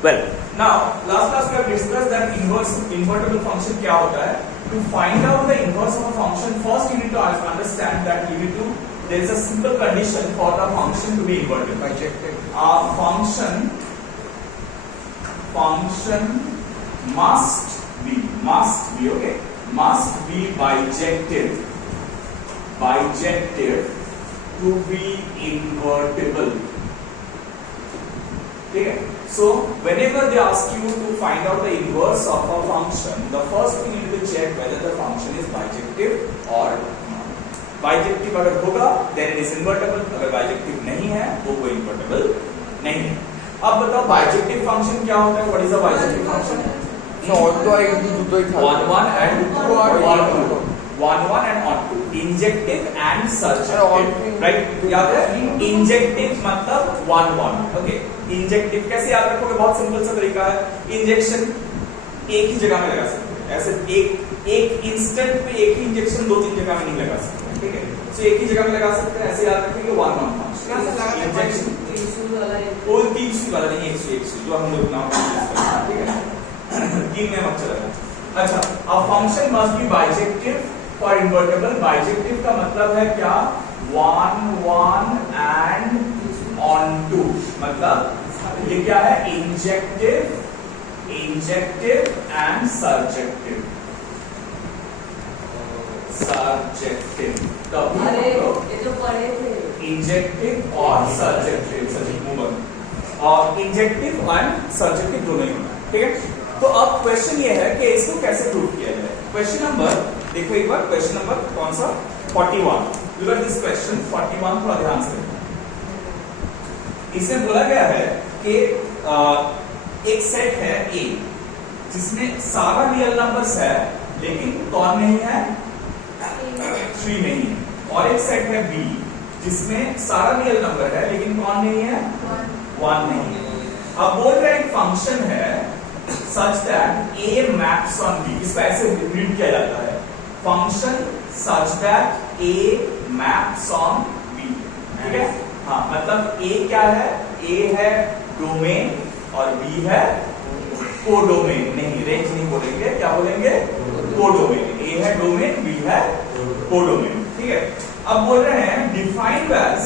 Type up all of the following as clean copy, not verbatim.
Well, now last class we have discussed that invertible function क्या होता है. To find out the inverse of a function, first you need to understand that there is a simple condition for the function to be invertible. Bijective. Function must be okay, must be bijective to be invertible. Okay, so whenever they ask you to find out the inverse of a function, the first thing you need to check whether the function is bijective or not. Bijective अगर होगा then it is invertible, अगर bijective नहीं है वो कोई invertible नहीं है. अब बताओ bijective function क्या होता है? What is a bijective function? No, onto I দুটোই থাকে. On1 and on2. 1 and on2. Injective and surjective. Right? याद है? Injective मतलब 1. Okay. Injective कैसे याद रखोगे? बहुत सिंपल सा तरीका है. Injection एक ही जगह में लगा सकते हैं. ऐसे एक इंस्टेंट पे एक ही इंजेक्शन 2-3 जगह में नहीं लगा सकते. ठीक है? So एक ही जगह में लगा सकते हैं. ऐसे याद रखेंगे 1 फंक्शन. इंजेक्शन कोई 3 सुई वाला नहीं, 1 सुई जो हम लोग नाम यूज करते हैं. ठीक है? 3 में मत चलेगा. अच्छा, a function must be bijective for invertible. Bijective का मतलब है क्या? 1 and on2. मतलब ये क्या है? injective and surjective. अरे ये जो पढ़े थे इंजेक्टिव और सर्जेक्टिव. और इंजेक्टिव एंड सर्जेक्टिव दोनों ही होना है. ठीक है? तो अब क्वेश्चन ये है कि इसको कैसे प्रूव किया जाए. क्वेश्चन नंबर देखो एक बार. क्वेश्चन नंबर कौन सा? 41. Look at this question 41. थोड़ा ध्यान से. इसमें बोला गया है कि एक सेट है A जिसमें सारा रियल नंबर्स है लेकिन कौन नहीं है? 3 नहीं है. और एक सेट है B जिसमें सारा रियल नंबर है लेकिन कौन नहीं है? 1 नहीं है. अब बोल रहे हैं एक फंक्शन है such that A maps on B. इसको ऐसे रीड किया जाता है. Function such that A maps on B. ठीक है? हाँ, मतलब A क्या है? A है डोमेन और B है कोडोमेन. नहीं, रेंज नहीं बोलेंगे. क्या बोलेंगे? कोडोमेन. A है डोमेन, B है कोडोमेन. ठीक है? अब बोल रहे हैं defined as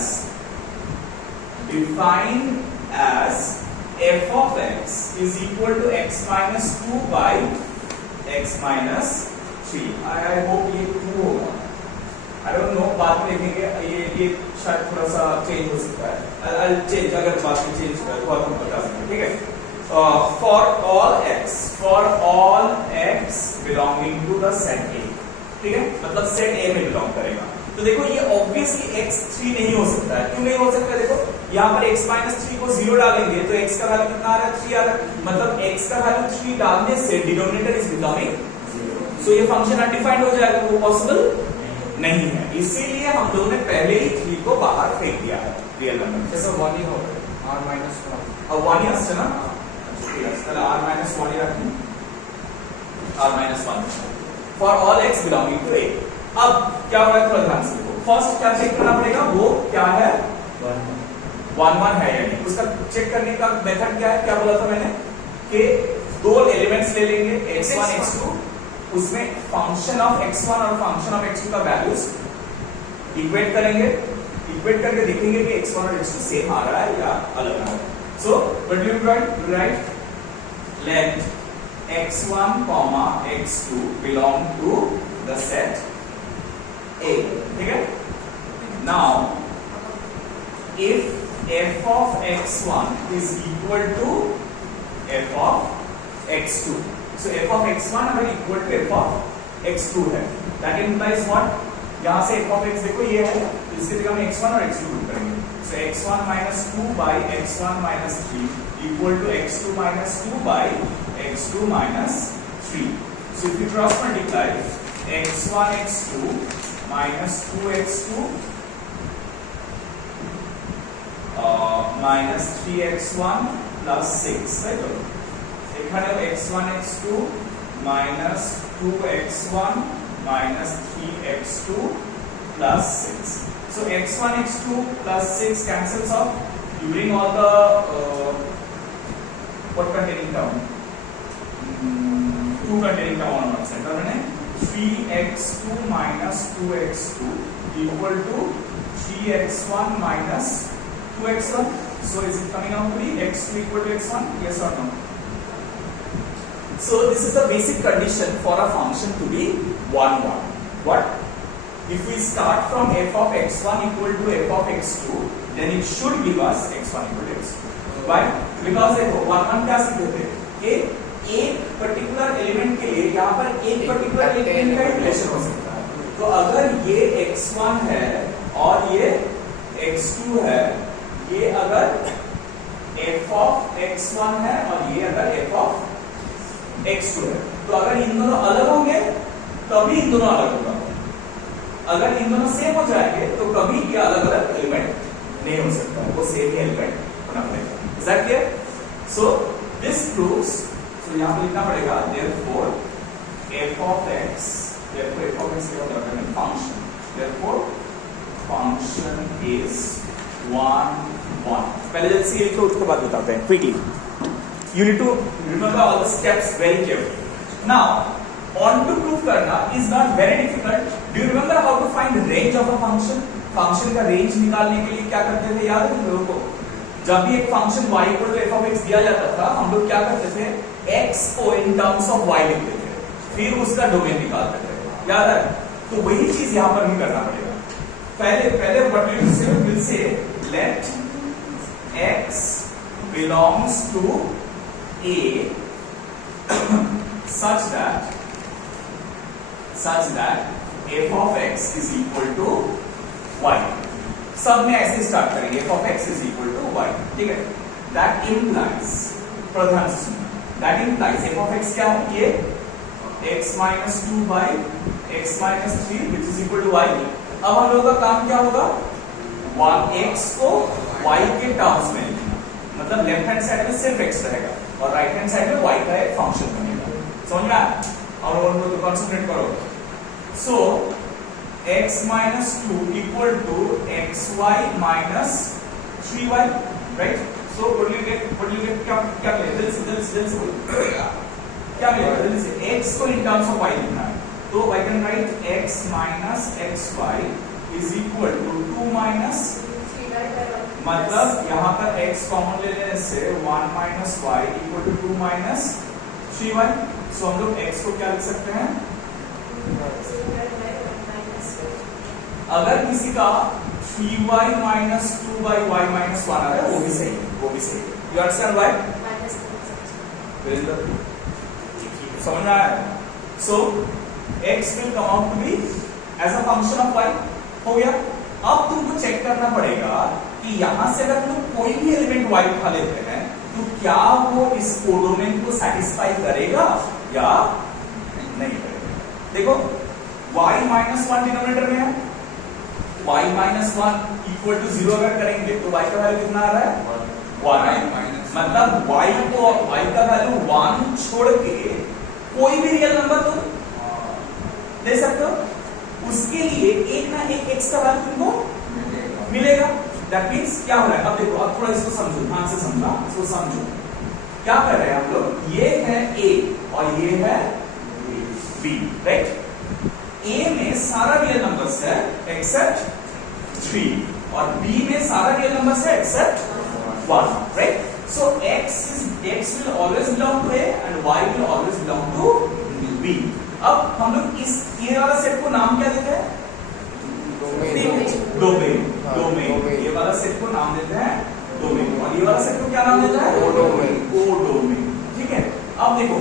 f of x is equal to x minus 2 by x minus 3. I hope ये 2 होगा. I don't know, बाद में देखेंगे. ये शायद थोड़ा सा चेंज हो सकता है. I'll change, अगर बाद में चेंज कर तो हम बता सकते हैं. ठीक है? For all x belonging to the set A. ठीक है? मतलब सेट A में बिलोंग करेगा. तो देखो ये ऑब्वियसली x 3 नहीं हो सकता है. क्यों नहीं हो सकता? देखो यहाँ पर x minus 3 को 0 डालेंगे तो x का वैल्यू कितना आ रहा है? 3 आ रहा है. मतलब x का वैल्यू 3 डालने से डिनोमिनेटर इज बिकमिंग 0. सो ये फंक्शन अनडिफाइंड हो जाएगा. वो पॉसिबल नहीं है. इसीलिए हम लोगों ने पहले ही 3 को बाहर फेंक दिया है रियल नंबर. जैसे 1 ही होगा. r minus 1. अब 1 ही है ना? चलो r minus 1 ही रखें. r minus 1 for all x belonging to A. अब क्या हो रहा है? थोड़ा ध्यान से देखो. फर्स्ट क्या चेक करना पड़ेगा? वो क्या है? 1 है या नहीं. उसका चेक करने का मेथड क्या है? क्या बोला था मैंने कि 2 एलिमेंट्स ले लेंगे x1 x2. उसमें फंक्शन ऑफ x1 और फंक्शन ऑफ x2 का वैल्यूज इक्वेट करेंगे. इक्वेट करके देखेंगे कि x1 और x2 सेम आ रहा है या अलग आ रहा है. So what do you write? Let x1, x2 belong to the set A. ठीक है? Now if f of x1 is equal to f of x2, so f of x1 अगर equal to f of x2 है, that implies what? यहाँ से f of x देखो ये है, इसके जगह हम x1 और x2 पुट करेंगे. So x1 minus 2 by x1 minus 3 equal to x2 minus 2 by x2 minus 3. So if you cross multiply x1 x2 minus 2x2 minus 3x1 plus 6, right? এখানে x1 x2 minus 2x1 minus 3x2 plus 6. So x1 x2 plus 6 cancels off. You bring all the what containing term? 2 containing term on one side. मैंने 3x2 minus 2x2 equal to 3x1 minus 2x1. So is it coming out to be x2 equal to x1? Yes or no? So this is the basic condition for a function to be 1, 1. What? If we start from f of x1 equal to f of x2, then it should give us x1 equal to x2. Why? Because देखो 1, 1 क्या सीखे थे कि एक particular element के लिए यहाँ पर एक पर्टिकुलर एलिमेंट का रिलेशन हो सकता है. तो अगर ये x1 है और ये x2 है, ये अगर f of x1 है और ये अगर f of x2 है, तो अगर इन दोनों अलग होंगे तभी इन दोनों अलग होगा. अगर इन दोनों सेम हो जाएंगे तो कभी ये अलग अलग एलिमेंट नहीं हो सकता, वो सेम ही एलिमेंट बना पड़ेगा. Is that clear? So this proves, so यहां पे लिखना पड़ेगा therefore f of x, therefore f of x क्या होता है? फंक्शन. therefore function is 1, 1. पहले जल्दी से लिखो, उसके बाद बताते हैं quickly. You need to remember all the steps very carefully. Now, on to prove करना is not very difficult. Do you remember how to find range of a function? Function का range निकालने के लिए क्या करते थे, याद है तुम लोगों को? जब भी एक function y equal to f of x दिया जाता था, हम लोग क्या करते थे? x को in terms of y लिखते थे, फिर उसका डोमेन निकालते थे. याद है? तो वही चीज यहाँ पर भी करना पड़ेगा. पहले what we will say let x belongs to A such that f of x is equal to y. सब में ऐसे स्टार्ट करेंगे, f of x is equal to y. ठीक है? That implies, प्रधान से सुनना, that implies f of x क्या है? ये x minus 2 by x minus 3 which is equal to y. अब हम लोगों का काम क्या होगा? x को y के टर्म्स में लिखना. मतलब लेफ्ट हैंड साइड में सिर्फ x रहेगा और राइट हैंड साइड में y का एक फंक्शन बनेगा. समझ में आया? और उनको तो कंसंट्रेट करो. सो x minus 2 equal to xy minus 3y, right? So what do you get? क्या मिलेगा? जल्दी से बोलो. क्या मिलेगा? जल्दी से. x को in terms of y लिखना है, तो I can write x minus xy is equal to 2 minus, मतलब यहाँ पर x कॉमन ले लेने से 1 minus y equal to 2 minus 3y. सो हम लोग x को क्या लिख सकते हैं? अगर किसी का 3y minus 2 by y minus 1 आ रहा है, वो भी सही. You understand why? समझ में आया? So x will come out to be as a function of y. हो गया. अब तुमको चेक करना पड़ेगा कि यहां से अगर तुम कोई भी एलिमेंट y उठा लेते हैं तो क्या वो इस कोडोमेन को सेटिस्फाई करेगा या नहीं करेगा. देखो y minus 1 डिनोमिनेटर में है, y minus 1 इक्वल टू 0 अगर करेंगे तो y का वैल्यू कितना आ रहा है? 1. मतलब y का वैल्यू 1 छोड़ के कोई भी रियल नंबर तुम ले सकते हो, उसके लिए एक ना एक x का वैल्यू तुमको मिलेगा. दैट मींस क्या हो रहा है? अब देखो, अब थोड़ा इसको समझो, ध्यान से समझना, इसको समझो. क्या कर रहे हैं हम लोग? ये है a और ये है b, राइट? a में सारा रियल नंबर्स है एक्सेप्ट 3 और b में सारा रियल नंबर्स है except 1, right? So x will always belong to a and y will always belong to b. अब हम लोग इस ये वाला सेट को नाम क्या देते हैं? डोमेन. ये वाला सेट को नाम देते हैं डोमेन और ये वाला सेट को क्या नाम देता है? कोडोमेन. ठीक है? अब देखो,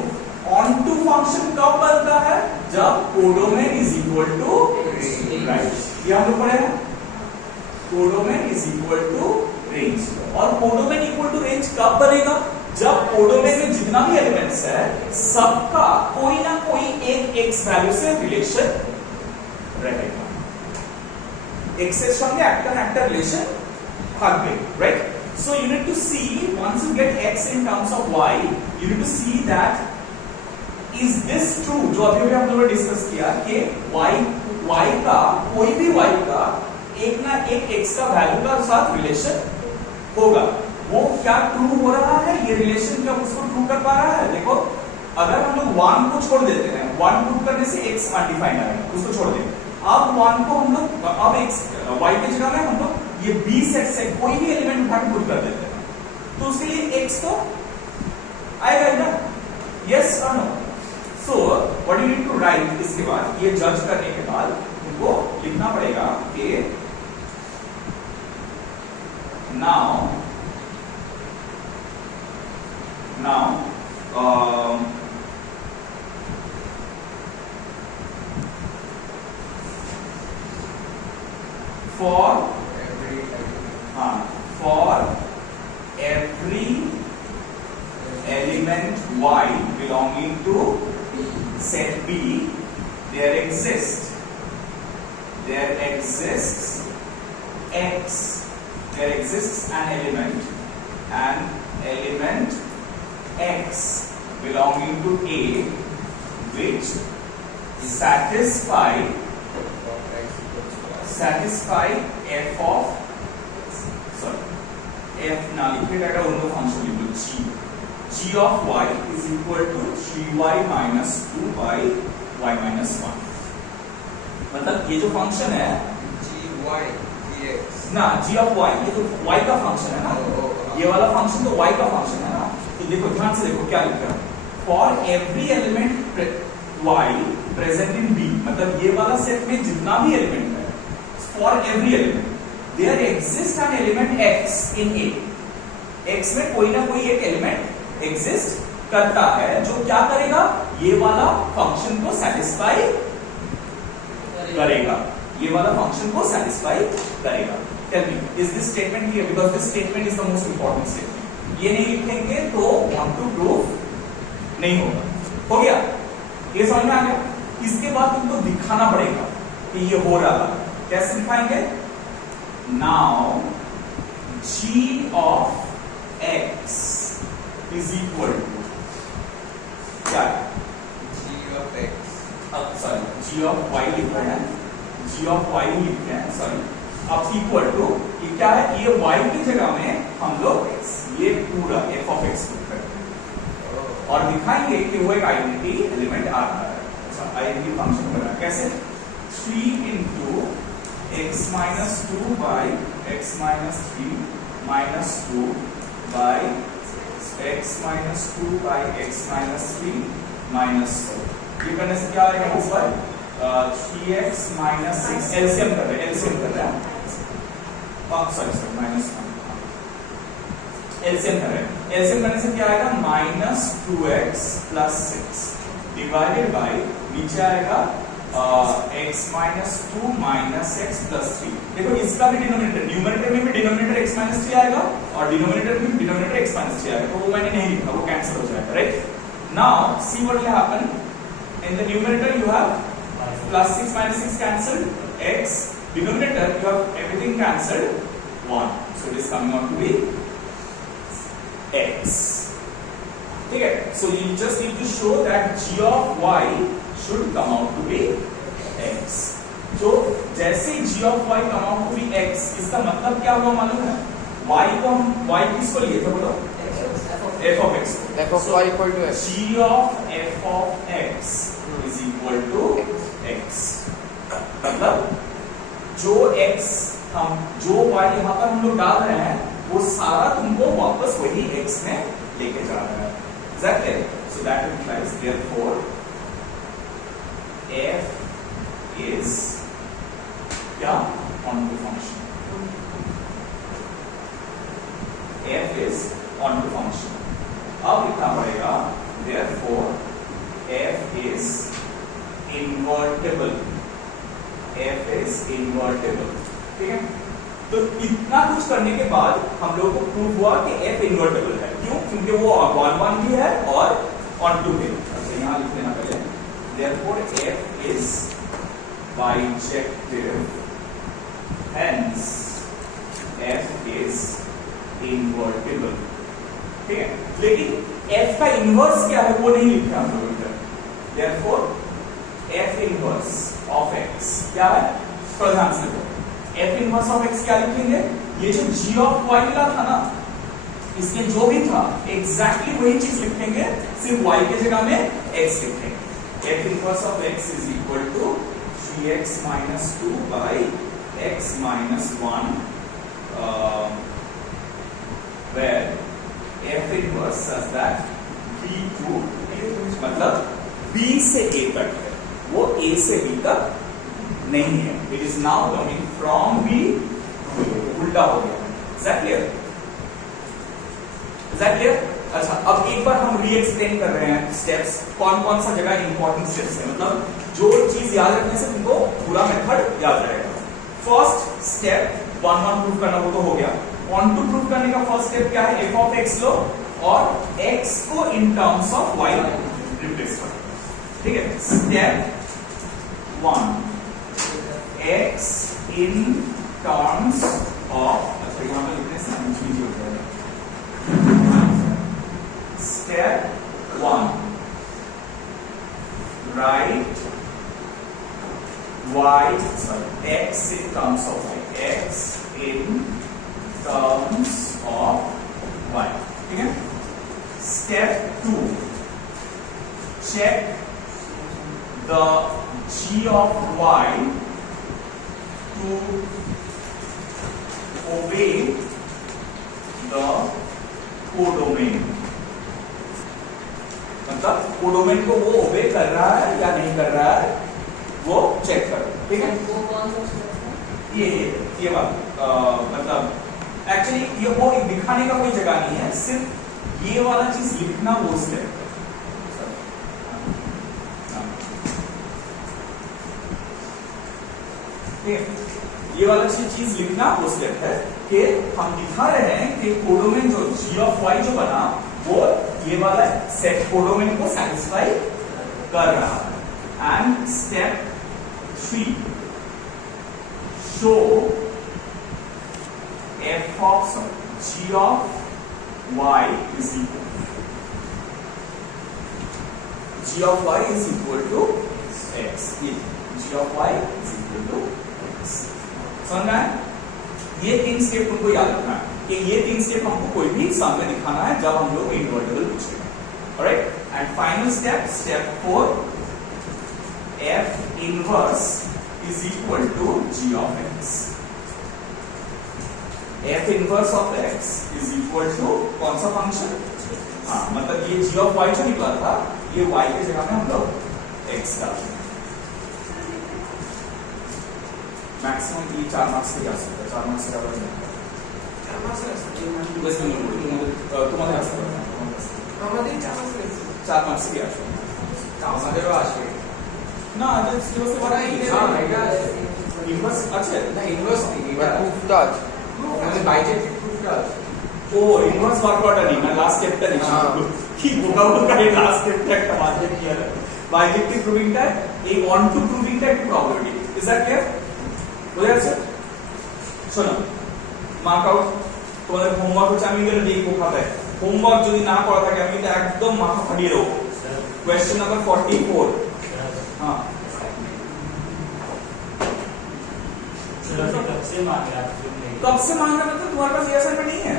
ऑन टू फंक्शन कब बनता है? जब codomain is equal to, right? ये हम लोग पढ़े हैं. Codomain is equal to range. और कोडोमेन इक्वल टू रेंज कब बनेगा? जब कोडोमेन में जितना भी एलिमेंट्स है सबका कोई ना कोई एक x वैल्यू से रिलेशन रहेगा. एक्सेस সঙ্গে একটা না একটা রিলেশন থাকবে, right? So you need to see, once you get x in terms of y, you need to see that is this true, जो अभी हम लोगों ने डिस्कस किया कि y का कोई भी y का एक ना एक x का वैल्यू का साथ रिलेशन होगा. वो क्या ट्रू हो रहा है, ये रिलेशन क्या उसको ट्रू कर पा रहा है। देखो अगर हम लोग 1 को छोड़ देते हैं, 1 पुट करने से x अनडिफाइंड आएगा, उसको छोड़ देंगे। अब 1 को हम लोग अब x y के जगह में हम लोग ये b सेट से कोई भी एलिमेंट उठा के पुट कर देते हैं, तो उसके लिए x तो आएगा ही ना, यस और no. So what you need to write, इसके बाद ये जज करने के बाद तुमको लिखना पड़ेगा कि now for every element y belonging to set B, there exists an element x belonging to A which satisfy f of f ना लिखे जाएगा, उनको फंक्शन लिख लो g of y is equal to 3y minus 2 by y minus 1। मतलब ये जो function है gy dx ना, g of y ये तो y का फंक्शन है ना, ये वाला फंक्शन तो y का फंक्शन है ना। तो देखो ध्यान से देखो क्या लिखा है, for every element y present in B, मतलब ये वाला सेट में जितना भी एलिमेंट है, for every element there exists an element x in A, x में कोई ना कोई एक एलिमेंट एग्जिस्ट करता है जो क्या करेगा, ये वाला फंक्शन को सेटिस्फाई करेगा, ये वाला फंक्शन को सेटिस्फाई करेगा। Tell me, is this statement clear? Because this statement is the most important statement. ये नहीं लिखेंगे तो वांट टू प्रूव नहीं होगा। हो गया, ये समझ में आ गया। इसके बाद तुमको दिखाना पड़ेगा कि ये हो रहा है। कैसे दिखाएंगे? Now g of x is equal to क्या? g of x, अब सॉरी g of y लिख रहे हैं, g of y लिख रहे हैं, सॉरी। अब इक्वल टू ये क्या है, ये y की जगह में हम लोग ये पूरा f of x लिख रहे हैं और दिखाएंगे कि वो एक आइडेंटिटी एलिमेंट आ रहा है। अच्छा, आइडेंटिटी फंक्शन बना कैसे? 3 into x minus 2 by x minus 3 minus 2 by x minus 2 by x minus 3 minus 4। ये करने से क्या आएगा ऊपर? 3x minus 6 एलसीएम कर रहे हैं, सॉरी माइनस 1 एलसीएम कर रहे हैं। एलसीएम करने से क्या आएगा? Minus 2x plus 6 divided by नीचे आएगा x minus 2 minus x plus 3। देखो इसका भी डिनोमिनेटर, न्यूमरेटर में भी डिनोमिनेटर x minus 3 आएगा और डिनोमिनेटर में भी डिनोमिनेटर x minus 3 आएगा, तो वो मैंने नहीं लिखा, वो कैंसिल हो जाएगा, right? Now see what will happen in the numerator, you have plus 6 minus 6 cancelled, x denominator you have everything cancelled, 1, so it is coming out to be x। ठीक है, so you just need to show that g of y should come out to be x। जो जैसे g of y come out to be x, इसका मतलब क्या हुआ मालूम है? y को हम y किसको लिए थे बोलो? f of x। f of y equal to x, g of f of x is equal to x। मतलब जो x जो y यहाँ पर हम लोग डाल रहे हैं वो सारा तुमको वापस वही x में लेके जा रहा है। Exactly. So that implies therefore f is क्या? onto function। f is onto function। अब लिखना पड़ेगा therefore f is invertible। f is invertible। ठीक है, तो इतना कुछ करने के बाद हम लोगों को प्रूव हुआ कि f इन्वर्टेबल है। क्यों? क्योंकि वो on1 भी है और on2 भी। अच्छा, यहाँ लिख लेना पहले, therefore f is bijective, hence f is invertible। ठीक है, लेकिन f का इनवर्स क्या है वो नहीं लिखा हम लोगों ने। therefore f inverse of x क्या है? थोड़ा ध्यान से देखो, f इनवर्स ऑफ x क्या लिखेंगे? ये जो g of y मिला था ना, इसमें जो भी था एग्जैक्टली वही चीज लिखेंगे, सिर्फ y के जगह में x लिखेंगे। f inverse of x is equal to 3x minus 2 by x minus 1 where f inverse such that b to a, मतलब b से a तक है, वो a से b तक नहीं है। It is now coming from b to a, उल्टा हो गया। Is that clear? Is that clear? अच्छा, अब एक बार हम री एक्सप्लेन कर रहे हैं स्टेप्स, कौन कौन सा जगह इंपॉर्टेंट स्टेप्स है, मतलब जो चीज याद रखने से तुमको पूरा मेथड याद रहेगा। फर्स्ट स्टेप 1 1 प्रूव करना, वो तो हो गया। ऑन टू प्रूव करने का फर्स्ट स्टेप क्या है? f ऑफ x लो और x को in terms of y replace करो। ठीक है, step 1 x in terms of, अच्छा यहां पे लिखने से कुछ भी हो जाएगा। Step 1 right x in terms of y, x in terms of y, ठीक है। Step 2 check the g of y to obey the codomain, मतलब कोडोमेन को वो ओबे कर रहा है या नहीं कर रहा है, वो चेक करो। ठीक है, वो कौन सा स्टेप है? ये बात मतलब एक्चुअली ये वो दिखाने का कोई जगह नहीं है, सिर्फ ये वाला चीज लिखना वो स्टेप है। ये वाला चीज लिखना वो स्टेप है कि हम दिखा रहे हैं कि कोडोमेन जो g ऑफ y जो बना वो ये वाला सेट कोडोमेन को सेटिस्फाई कर रहा है। And step 3 show f of g of y is equal g of y is equal to x, g of y is equal to x। समझ में आया? ये 3 स्टेप तुमको याद रखना है कि ये 3 स्टेप हमको कोई भी सामने दिखाना है जब हम लोग इनवर्टिबल पूछेंगे। Alright, and final step, step 4 f inverse is equal to g of x। f inverse of x is equal to कौन सा फंक्शन? हाँ, मतलब ये g of y जो निकला था, ये y की जगह में हम लोग x डालते हैं। मैक्सिमम ये 4 मार्क्स से आ सकता है, 4 मार्क्स से ज्यादा नहीं आता। 4 मार्क्स से वैसे नहीं बोल तुम्हारे आ सकता है, हमारे 4 मार्क्स से आ सकता है, हमारे वो आ सकता ना, तो इसके से बड़ा ही हां आएगा इनवर्स। अच्छा ना, इनवर्स नहीं प्रूफ था, मैंने बाइजेक्टिव प्रूफ था। ओ इनवर्स वर्कआउट नहीं, मैं लास्ट स्टेप तक नहीं कि होगा वो का लास्ट स्टेप तक कमाते किया है। बाइजेक्टिव प्रूविंग था, ए वांट टू प्रूविंग था की प्रोबेबिलिटी। Is that clear? বুঝে আছে? শোনো, মার্কআউট তোমাদের হোমওয়ার্ক হচ্ছে, আমি এগুলো লিখবো খাতায়। হোমওয়ার্ক যদি না করা থাকে আমি এটা একদম মাথা ফাটিয়ে দেবো। Question number 44। हाँ, कब से मांग रहा मतलब तुम्हारे पास ये असाइनमेंट नहीं है?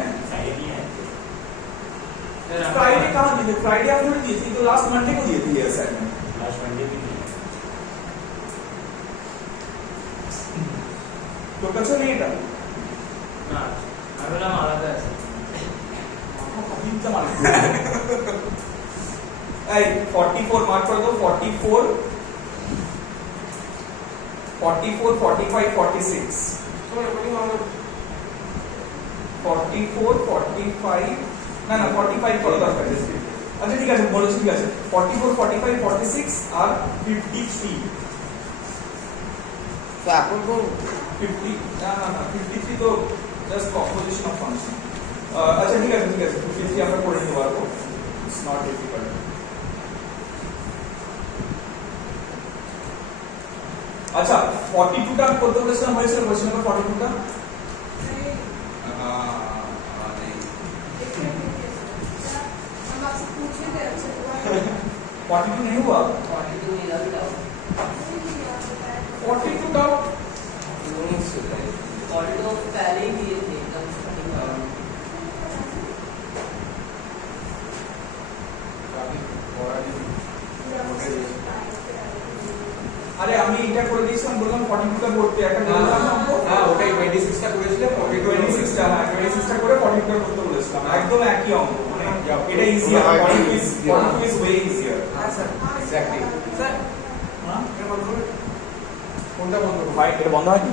फ्राइडे कहाँ दी थी? फ्राइडे आपने दी थी, तो लास्ट मंडे को दी थी ये असाइनमेंट। लास्ट मंडे भी नहीं तो कच्चा नहीं था ना, अगला मारा था ऐसे अभी जमा ऐ 44 मार्क कर दो। 44 45 46 44 45 না 45 কত দরকার? আচ্ছা ঠিক আছে, বলেছি ঠিক আছে। 44 45 46 আর 53 तो এখন কোন 50 না 53 তো জাস্ট কম্পোজিশন অফ ফাংশন। আচ্ছা ঠিক আছে 53 আমরা করে নিতে পারবো, ইটস নট ডিফিকাল্ট। আচ্ছা 42 টা করতে বলেছিলাম, হয়েছিল কোশ্চেন নাম্বার 42 টা? हम आपसे पूछे थे अच्छे 42 नहीं हुआ? 42 नहीं लगा 42 का 42 पहले ही दिए थे एकदम আরে আমি এটা করে দিয়েছিলাম, বললাম 42টা করতে, একটা বললাম না অঙ্ক? হ্যাঁ ওটাই 26টা করেছিলে 26টা, হ্যাঁ 26টা করে 42টা করতে বলেছিলাম, একদম একই অঙ্ক, মানে এটা ইজিয়ার, 42 is way easier। হ্যাঁ স্যার এক্স্যাক্টলি স্যার হ্যাঁ এটা বন্ধ করুন। কোনটা বন্ধ করুন? ভাই এটা বন্ধ হয়নি?